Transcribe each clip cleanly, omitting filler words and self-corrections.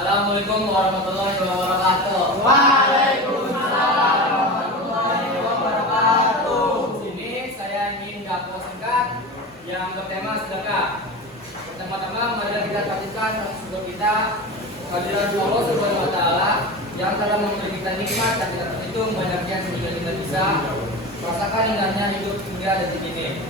Assalamualaikum warahmatullahi wabarakatuh. Waalaikumsalam warahmatullahi wabarakatuh. Di sini saya ingin dakwah singkat yang bertema sedekah. Pertama-tama mari kita saksikan syukur kita kehadiran Allah Subhanahu wa taala yang telah memberi kita nikmat dan tidak terhitung banyaknya sehingga kita bisa merasakan indahnya hidup hingga detik ini.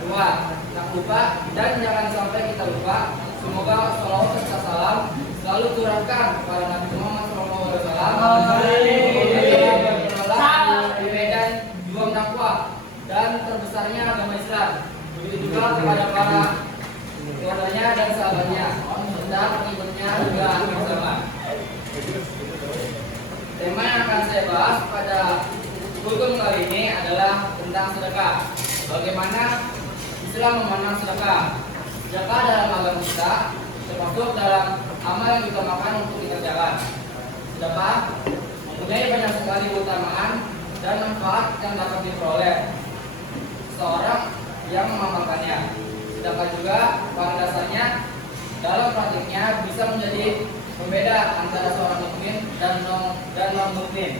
Dua, tak lupa dan jangan sampai kita lupa. Semoga sholawat serta salam selalu turunkan kepada Nabi Muhammad SAW di medan juang dakwah dan terbesarnya agama Islam. Begitu juga kepada para keluarganya dan sahabatnya serta pengikutnya juga akhir zaman. Tema yang akan saya bahas pada kultum kali ini adalah tentang sedekah. Bagaimana Islam memandang sedekah? Sedekah dalam agama kita termasuk dalam amal yang diutamakan untuk dikerjakan. Sedekah mempunyai banyak sekali keutamaan dan manfaat yang dapat diperoleh seorang yang mengamalkannya. Sedekah juga pada dasarnya dalam praktiknya bisa menjadi pembeda antara seorang mukmin dan non mukmin.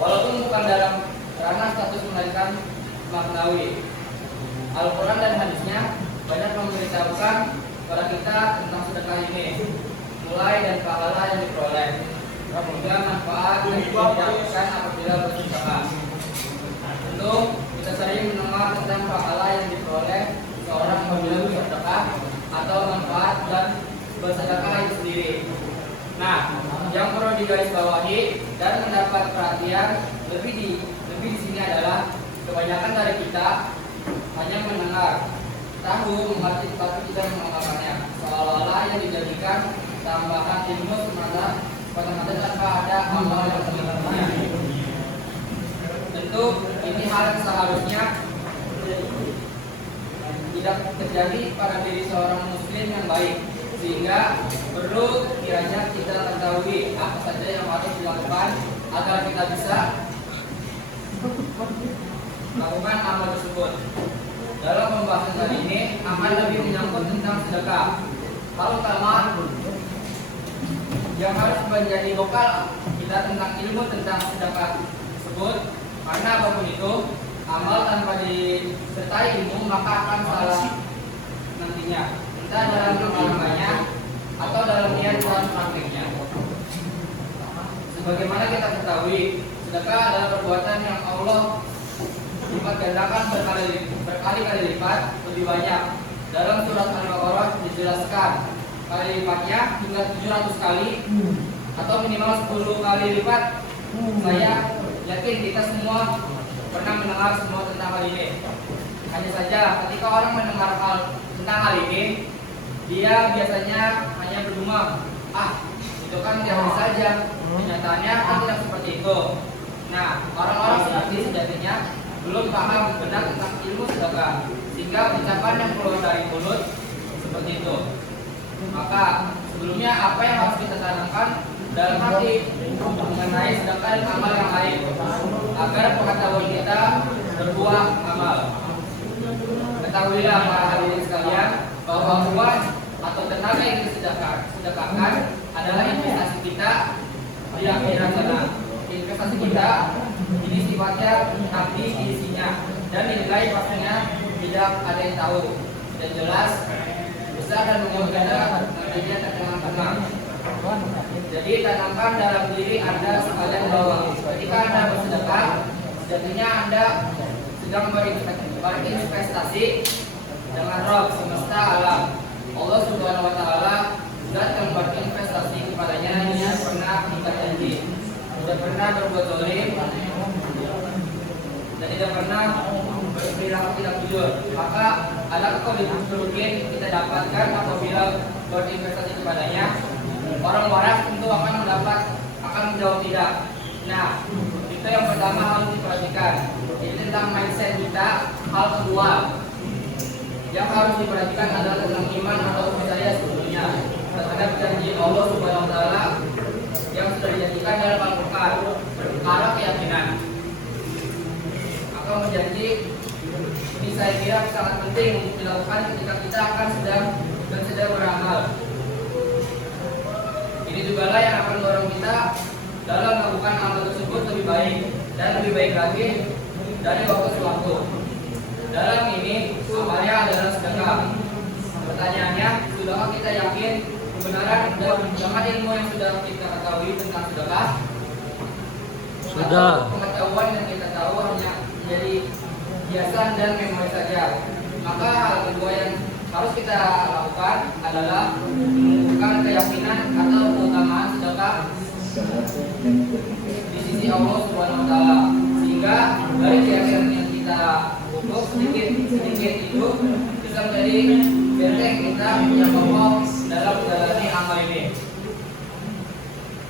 Walaupun bukan dalam ranah status melainkan maknawi. Al-Quran dan hadisnya banyak memberitahukan kepada kita tentang sedekah ini, mulai dan pahala yang diperoleh, kemudian manfaat yang didapatkan apabila bersedekah. Tentu kita sering mendengar tentang pahala yang diperoleh seorang apabila bersedekah atau manfaat dan bersedekah itu sendiri. Nah, yang perlu digarisbawahi dan mendapat perhatian lebih di sini adalah kebanyakan dari kita hanya mendengar, tahu, mengerti, tapi tidak mengamalkannya, seolah-olah yang dijadikan tambahan ilmu semata tanpa ada amal yang mengamalkannya. Tentu ini hal yang seharusnya tidak terjadi pada diri seorang muslim yang baik, sehingga perlu kiranya kita ketahui apa saja yang harus dilakukan agar kita bisa melakukan amal tersebut. Dalam pembahasan kali ini akan lebih menyangkut tentang sedekah. Hal utama yang harus menjadi lokal kita tentang ilmu tentang sedekah tersebut, karena apapun itu amal tanpa disertai ilmu maka akan salah nantinya, entah dalam mengamalkannya atau dalam niat dalam praktiknya. Sebagaimana kita ketahui, sedekah adalah perbuatan yang Allah lipat gandakan berkali-kali lipat lebih banyak. Dalam surat Al-Baqarah dijelaskan kali lipatnya hingga 700 kali atau minimal 10 kali lipat. Saya yakin kita semua pernah mendengar semua tentang hal ini. Hanya saja ketika orang mendengar tentang hal ini, dia biasanya hanya bergumam, itu kan biasa saja. Kenyataannya kan tidak seperti itu. Nah, orang-orang seperti sejatinya belum paham benar tentang ilmu sedekah, sehingga ucapan yang keluar dari mulut seperti itu. Maka sebelumnya apa yang harus kita tanamkan dalam hati mengenai sedekah dan amal yang lain, agar pengetahuan kita berbuah amal. Ketahuilah para hadirin sekalian bahwa uang atau tenaga yang disedekahkan adalah investasi kita di akhirat sana. Investasi kita ini sifatnya nanti isinya dan dinilai pastinya tidak ada yang tahu, dan jelas besar dan menguntungkan nantinya terkenang-kenang. Jadi tanamkan dalam diri Anda sekalian bahwa ketika Anda bersedekah, sejatinya Anda sedang berinvestasi dengan Rabb semesta alam. Allah Subhanahu wa taala zat yang berinvestasi kepadanya tidak pernah ingkar janji, tidak pernah berbuat zalim, dan tidak pernah berperilaku tidak jujur. Maka ada kerugian kita dapatkan apabila berinvestasi kepadanya. Orang waras tentu akan menjawab tidak. Nah, itu yang pertama harus diperhatikan. Jadi tentang mindset kita. Hal kedua yang harus diperhatikan adalah tentang iman atau percaya sebetulnya terhadap janji Allah Subhanahu wa taala yang sudah dijanjikan dalam Al-Qur'an perkara keyakinan. Maka menjadi ini saya kira sangat penting untuk dilakukan ketika kita akan sedang beramal. dan lebih baik lagi dari waktu ke waktu. Dalam ini amalnya adalah sedekah. Pertanyaannya, sudahkah kita yakin kebenaran dan dengan ilmu yang sudah kita ketahui tentang sedekah? Sudah. Atau pengetahuan yang kita tahu hanya menjadi hiasan dan memori saja? Maka hal kedua yang harus kita lakukan adalah menunjukkan keyakinan atau keutamaan sedekah di sisi Allah Subhanahu wa taala, sehingga dari keyakinan yang kita butuh sedikit itu bisa menjadi benteng kita yang kokoh dalam menjalani amal ini.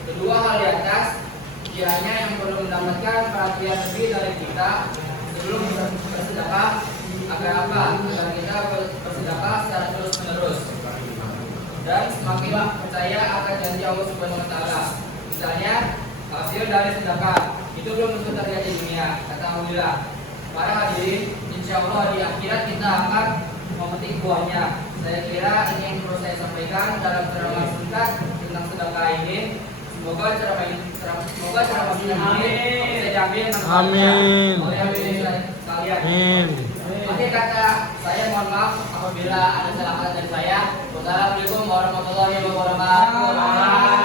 Kedua hal di atas kiranya yang perlu mendapatkan perhatian lebih dari kita sebelum bersedekah. Agar apa? Agar kita bersedekah secara terus menerus dan semakin percaya akan janji Allah Subhanahu wa taala. Misalnya hasil dari sedekah itu belum tentu terlihat di dunia, kata Alhamdulillah. Para hadirin, insya Allah di akhirat kita akan memetik buahnya. Saya kira ini yang perlu saya sampaikan dalam ceramah singkat tentang sedekah ini. Semoga ceramah singkat ini bisa diambil manfaatnya oleh hadirin sekalian. Amin. Akhir kata saya mohon maaf apabila ada salah kata dari saya. Wassalamualaikum warahmatullahi wabarakatuh.